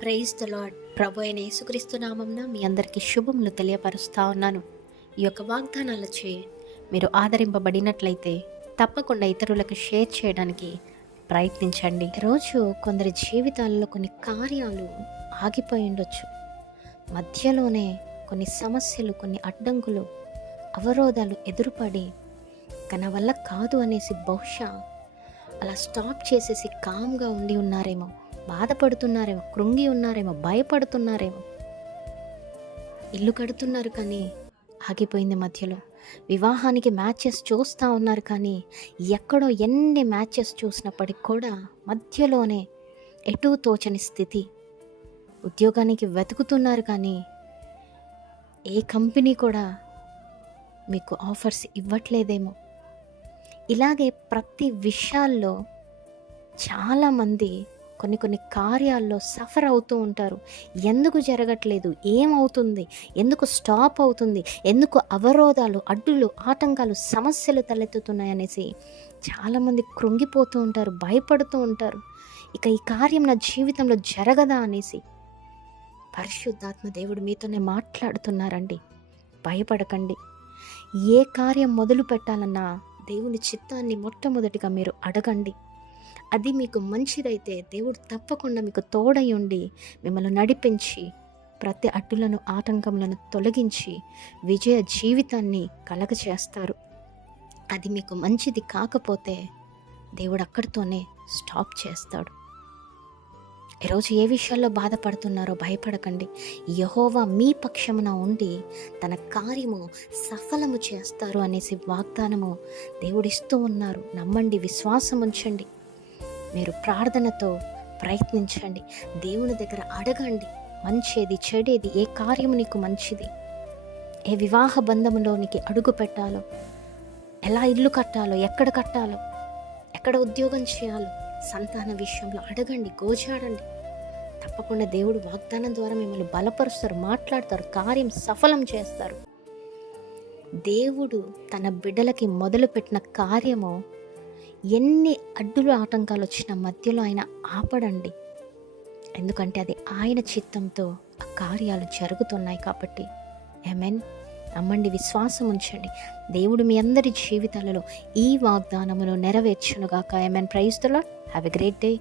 Praise the lord. ప్రభు అయిన యేసుక్రీస్తు నామమున మీ అందరికీ శుభములు తెలియపరుస్తా ఉన్నాను. ఈ యొక్క వాగ్దానాలచే మీరు ఆదరింపబడినట్లయితే తప్పకుండా ఇతరులకు షేర్ చేయడానికి ప్రయత్నించండి. రోజు కొందరి జీవితాలలో కొన్ని కార్యాలు ఆగిపోయి ఉండొచ్చు. మధ్యలోనే కొన్ని సమస్యలు, కొన్ని అడ్డంకులు, అవరోధాలు ఎదురుపడి నా వల్ల కాదు అనేసి బహుశా అలా స్టాప్ చేసేసి కామ్గా ఉండి ఉన్నారేమో, బాధపడుతున్నారేమో, కృంగి ఉన్నారేమో, భయపడుతున్నారేమో. ఇల్లు కడుతున్నారు కానీ ఆగిపోయింది మధ్యలో. వివాహానికి మ్యాచెస్ చూస్తూ ఉన్నారు కానీ ఎక్కడో ఎన్ని మ్యాచెస్ చూసినప్పటికి కూడా మధ్యలోనే ఎటూ తోచని స్థితి. ఉద్యోగానికి వెతుకుతున్నారు కానీ ఏ కంపెనీ కూడా మీకు ఆఫర్స్ ఇవ్వట్లేదేమో. ఇలాగే ప్రతి విషయాల్లో చాలామంది కొన్ని కార్యాల్లో సఫర్ అవుతూ ఉంటారు. ఎందుకు జరగట్లేదు, ఏమవుతుంది, ఎందుకు స్టాప్ అవుతుంది, ఎందుకు అవరోధాలు, అడ్డులు, ఆటంకాలు, సమస్యలు తలెత్తుతున్నాయి అనేసి చాలామంది కృంగిపోతూ ఉంటారు, భయపడుతూ ఉంటారు. ఇక ఈ కార్యం నా జీవితంలో జరగదా అనేసి. పరిశుద్ధాత్మ దేవుడు మీతోనే మాట్లాడుతున్నారండి. భయపడకండి. ఏ కార్యం మొదలు పెట్టాలన్నా దేవుని చిత్తాన్ని మొట్టమొదటిగా మీరు అడగండి. అది మీకు మంచిదైతే దేవుడు తప్పకుండా మీకు తోడై ఉండి మిమ్మల్ని నడిపించి ప్రతి అడ్డులను, ఆటంకములను తొలగించి విజయ జీవితాన్ని కలగచేస్తారు. అది మీకు మంచిది కాకపోతే దేవుడు అక్కడితోనే స్టాప్ చేస్తాడు. ఈరోజు ఏ విషయాల్లో బాధపడుతున్నారో భయపడకండి. యెహోవా మీ పక్షమున ఉండి తన కార్యము సఫలము చేస్తారు అనేసి వాగ్దానము దేవుడిస్తూ ఉన్నారు. నమ్మండి, విశ్వాసం ఉంచండి. మీరు ప్రార్థనతో ప్రయత్నించండి. దేవుని దగ్గర అడగండి. మంచిది, చెడేది, ఏ కార్యము నీకు మంచిది, ఏ వివాహ బంధంలోనికి అడుగు పెట్టాలో, ఎలా ఇల్లు కట్టాలో, ఎక్కడ కట్టాలో, ఎక్కడ ఉద్యోగం చేయాలో, సంతాన విషయంలో అడగండి, గోజాడండి. తప్పకుండా దేవుడు వాగ్దానం ద్వారా మిమ్మల్ని బలపరుస్తారు, మాట్లాడతారు, కార్యం సఫలం చేస్తారు. దేవుడు తన బిడ్డలకి మొదలుపెట్టిన కార్యము ఎన్ని అడ్డులు, ఆటంకాలు వచ్చిన మధ్యలో ఆయన ఆపడండి. ఎందుకంటే అది ఆయన చిత్తంతో ఆ కార్యాలు జరుగుతున్నాయి కాబట్టి. ఆమేన్. నమ్మండి, విశ్వాసం ఉంచండి. దేవుడు మీ అందరి జీవితాలలో ఈ వాగ్దానమును నెరవేర్చునుగాక. ఆమేన్. Praise the lord. Have a great day.